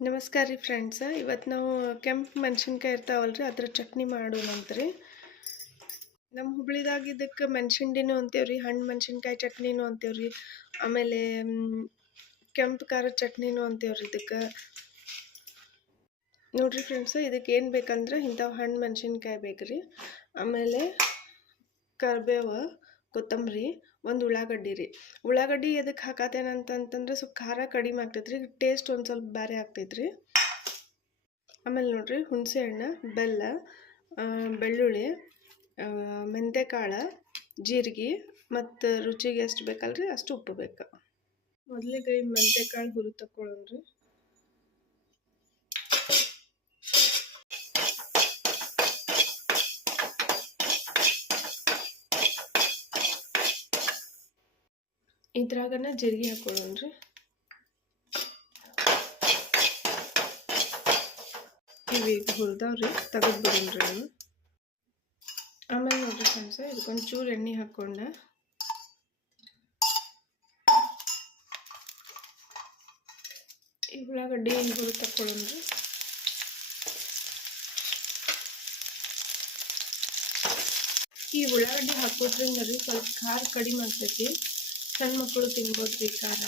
ನಮಸ್ಕಾರ ರೀ ಫ್ರೆಂಡ್ಸ್ ಇವತ್ತು ನಾವು ಕೆಂಪು ಮೆಣಸಿನ್ಕಾಯಿ ರೀ ಅದ್ರ ಚಟ್ನಿ ರೀ ನಮ್ಮ ಹುಬ್ಳಿದಾಗ ಇದಕ್ಕೆ ಮೆಣಸಿಂಡಿನೂ ಅಂತೀವ್ರಿ ಹಣ್ಣು ಮೆಣಸಿನ್ಕಾಯಿ ಚಟ್ನಿನೂ ಅಂತೀವ್ರಿ ಆಮೇಲೆ ಕೆಂಪು ಖಾರದ ಚಟ್ನಿನೂ ಅಂತೀವ್ರಿ ಇದಕ್ಕೆ. ನೋಡ್ರಿ ಫ್ರೆಂಡ್ಸ್ ಇದಕ್ಕೆ ಏನು ಬೇಕಂದ್ರೆ ಇಂಥವು ಹಣ್ಣು ಮೆಣಸಿನ್ಕಾಯಿ ರೀ ಆಮೇಲೆ ಕರಿಬೇವು, ಕೊತ್ತಂಬರಿ ಒಂದು ಉಳ್ಳಾಗಡ್ಡಿ ರೀ. ಉಳ್ಳಾಗಡ್ಡಿ ಎದಕ್ಕೆ ಹಾಕತ್ತೇನಂತಂತಂದ್ರೆ ಸ್ವಲ್ಪ ಖಾರ ಕಡಿಮೆ ಆಗ್ತೈತೆ ರೀ ಟೇಸ್ಟ್ ಒಂದು ಸ್ವಲ್ಪ ಬೇರೆ ಆಗ್ತೈತೆ ರೀ ಆಮೇಲೆ ನೋಡ್ರಿ ಹುಣಸೆ ಹಣ್ಣು ಬೆಲ್ಲ ಬೆಳ್ಳುಳ್ಳಿ ಮೆಂತ್ಯಕಾಳು ಜೀರಿಗೆ ಮತ್ತು ರುಚಿಗೆ ಎಷ್ಟು ಬೇಕಲ್ರಿ ಅಷ್ಟು ಉಪ್ಪು ಬೇಕು. ಮೊದಲಿಗೆ ಈ ಮೆಂತ್ಯಕಾಳು ಹುರಿ ತಗೊಳ್ಳೋಣ್ರಿ ಇದ್ರಾಗನ ಜೀರಿಗೆ ಹಾಕೊಳ್ಳೋಣ್ರಿ. ಇವು ಹುರಿದವ್ರಿ, ತೆಗೆದು ಬಿಡೋಣ್ರಿ ನಾನು ಆಮೇಲೆ ನೋಡ್ರಿ ಫ್ರೆಂಡ್ಸ್, ಇದಕ್ಕೊಂದು ಚೂರು ಎಣ್ಣೆ ಹಾಕ್ಕೊಂಡೆ ಈ ಉಳ್ಳಾಗಡ್ಡಿ ಹುರಿ ತಕ್ಕೊಳ್ಳೋಣ್ರಿ ಈ ಉಳ್ಳಾಗಡ್ಡಿ ಹಾಕೋದ್ರಿಂದ ರೀ ಸ್ವಲ್ಪ ಖಾರ ಕಡಿಮೆ ಆಗ್ತೈತಿ. ಸಣ್ಣ ಮಕ್ಕಳು ತಿನ್ಬೋದು ರೀ ಖಾರ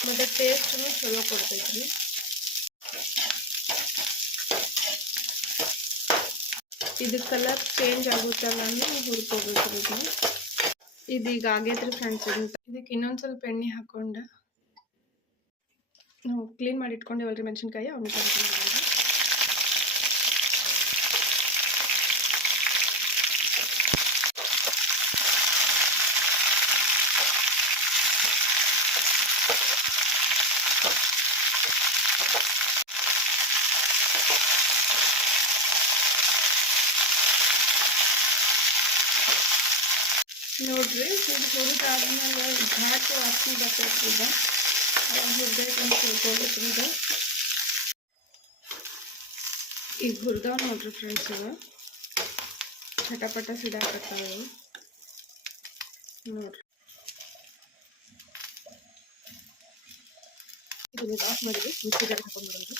ಮತ್ತು ಟೇಸ್ಟೂ ಚಲೋ ಕೊಡ್ತೈತಿ ಇದು ಕಲರ್ ಚೇಂಜ್ ಆಗುತ್ತಲ್ಲ ಹುರ್ಕೋಬೇಕು ಇದನ್ನ ಇದೀಗ ಆಗೈತ್ರಿ ಫ್ರೆಂಡ್ಸ್ ಇದಕ್ಕೆ ಇನ್ನೊಂದು ಸ್ವಲ್ಪ ಎಣ್ಣೆ ಹಾಕ್ಕೊಂಡು ನಾವು ಕ್ಲೀನ್ ಮಾಡಿ ಇಟ್ಕೊಂಡೇವಲ್ರಿ ಮೆಣಸಿನ್ಕಾಯಿ ಅವನ್ನ ತೆಗೆದು ನೋಡ್ರಿ ಇದು ಹುರಿದಾದ್ಮೇಲೆ ಘಾಟು ಹಸಿ ಬರ್ತೈತಿ ಈಗ. ಹುರಿದೈತೆ ಅಂತ ತಿಳ್ಕೊಬೇಕ್ರಿ ಇದು ಈಗ ಹುರಿದಾವ ನೋಡ್ರಿ ಫ್ರೆಂಡ್ಸ್ ಇವು ಚಟಪಟ ಸಿಡಾಕತ್ತಾವ ಇವು. ನೋಡ್ರಿ. ಇದು ಆಫ್ ಮಾಡಿದ್ವಿ ಮಿಕ್ಸಿ ಜಾರಿಗೆ ಹಾಕೊಂಡ್ಬಿಡೋದು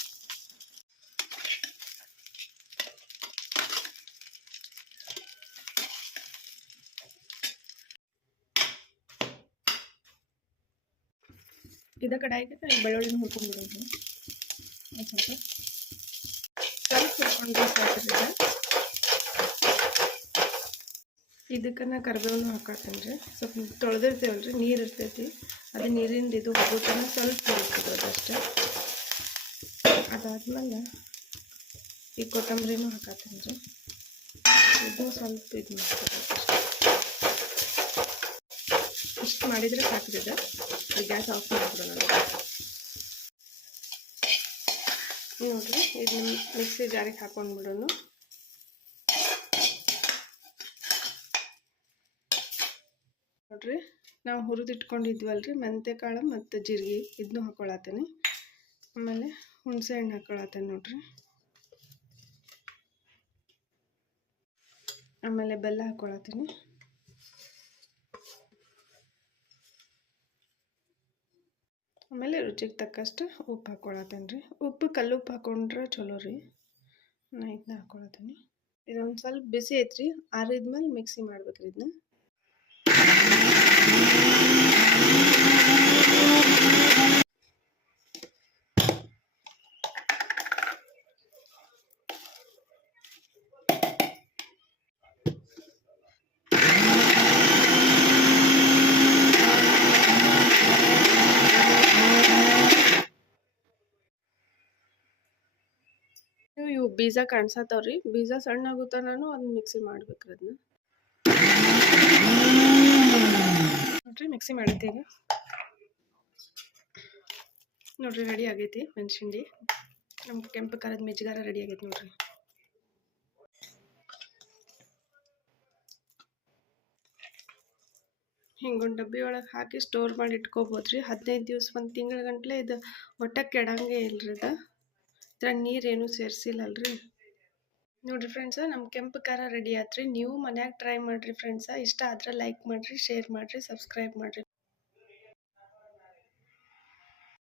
ಇದ ಕಡಾಯಿಗೆ ಬೆಳ್ಳುಳ್ಳಿ ಹುರ್ಕೊಂಡ್ಬಿಡೋದು. ಸ್ವಲ್ಪ ಹುರ್ಕೊಂಡ್ರೆ ಸಾಕ್ರಿ ಇದಕ್ಕೆ ನಾ ಕರಿಬೇವನ್ನ ಹಾಕತ್ತೇನೆ ರೀ. ಸ್ವಲ್ಪ ತೊಳೆದಿರ್ತೇವಲ್ರಿ, ನೀರು ಇರ್ತೈತಿ. ಅದು ನೀರಿಂದ ಇದು ಹೋಗೋತನ ಸ್ವಲ್ಪ ಹುರಿತದೆ ಅದಷ್ಟೇ ಅದಾದ್ಮೇಲೆ ಈ ಕೊತ್ತಂಬರಿನೂ ಹಾಕತ್ತೇನೆ ರೀ. ಇದು ಸ್ವಲ್ಪ ಇದು ಮಾಡ್ತದೆ ಇಷ್ಟು ಮಾಡಿದರೆ ಸಾಕಿದೆ ಗ್ಯಾಸ್ ಆಫ್ ಮಾಡಿಬಿಡೋಣ ನೋಡಿರಿ ಇದನ್ನ ಮಿಕ್ಸಿ ಜಾರಿಗೆ ಹಾಕೊಂಡ್ಬಿಡೋಣ ನೋಡ್ರಿ ನಾವು ಹುರಿದಿಟ್ಕೊಂಡಿದ್ವಲ್ರಿ ಕಾಳು ಮತ್ತು ಜೀರಿಗೆ ಇದನ್ನು ಹಾಕೊಳತ್ತೇನೆ ಆಮೇಲೆ ಹುಣಸೆ ಹಣ್ಣು ಹಾಕೊಳತ್ತೇನೆ. ನೋಡ್ರಿ ಆಮೇಲೆ ಬೆಲ್ಲ ಹಾಕೊಳತ್ತೀನಿ. ಆಮೇಲೆ ರುಚಿಗೆ ತಕ್ಕಷ್ಟು ಉಪ್ಪು ಹಾಕ್ಕೊಳತ್ತೇನೆ ರೀ. ಉಪ್ಪು ಕಲ್ಲುಪ್ಪು ಹಾಕೊಂಡ್ರೆ ಚಲೋ ರೀ. ನಾ ಇದನ್ನ ಹಾಕ್ಕೊಳತ್ತೀನಿ ಇದೊಂದು ಸ್ವಲ್ಪ ಬಿಸಿ ಐತ್ರಿ. ಆರಿದ್ಮೇಲೆ ಮಿಕ್ಸಿ ಮಾಡ್ಬೇಕು ರೀ ಇದನ್ನ ಬೀಜ ಕಾಣಿಸತ್ತವ್ರಿ. ಬೀಜ ಸಣ್ಣ ಆಗುತ್ತ ನಾನು ಅದನ್ನ ಮಿಕ್ಸಿ ಮಾಡ್ಬೇಕ್ರಿ ಅದನ್ನ ನೋಡ್ರಿ ಮಿಕ್ಸಿ ಈಗ. ನೋಡ್ರಿ ರೆಡಿ ಆಗೈತಿ ಮೆಣಸಿಂಡಿ ನಮ್ಮ ಕೆಂಪು ಕಾಲದ ಮೆಜ್ಗಾರ ರೆಡಿ ಆಗೈತಿ ನೋಡ್ರಿ. ಹಿಂಗೊಂದು ಡಬ್ಬಿ ಒಳಗೆ ಹಾಕಿ ಸ್ಟೋರ್ ಮಾಡಿ ಇಟ್ಕೋಬೋದ್ರಿ. ಹದಿನೈದು ದಿವ್ಸ ಒಂದು ತಿಂಗಳ ಗಂಟ್ಲೆ ಇದು ಒಟ್ಟ ಕೆಡಂಗೆ ಇಲ್ರಿ ಇದು ಇದ್ರಾಗ ನೀರೇನು ಸೇರಿಸಿಲ್ಲಲ್ರಿ? ನೋಡ್ರಿ ಫ್ರೆಂಡ್ಸ ನಮ್ಮ ಕೆಂಪು ಖಾರ ರೆಡಿ ಆತ್ರಿ. ನೀವು ಮನ್ಯಾಗ ಟ್ರೈ ಮಾಡಿರಿ ಫ್ರೆಂಡ್ಸ ಇಷ್ಟ ಆದ್ರೆ ಲೈಕ್ ಮಾಡಿರಿ ಶೇರ್ ಮಾಡಿರಿ ಸಬ್ಸ್ಕ್ರೈಬ್ ಮಾಡಿರಿ.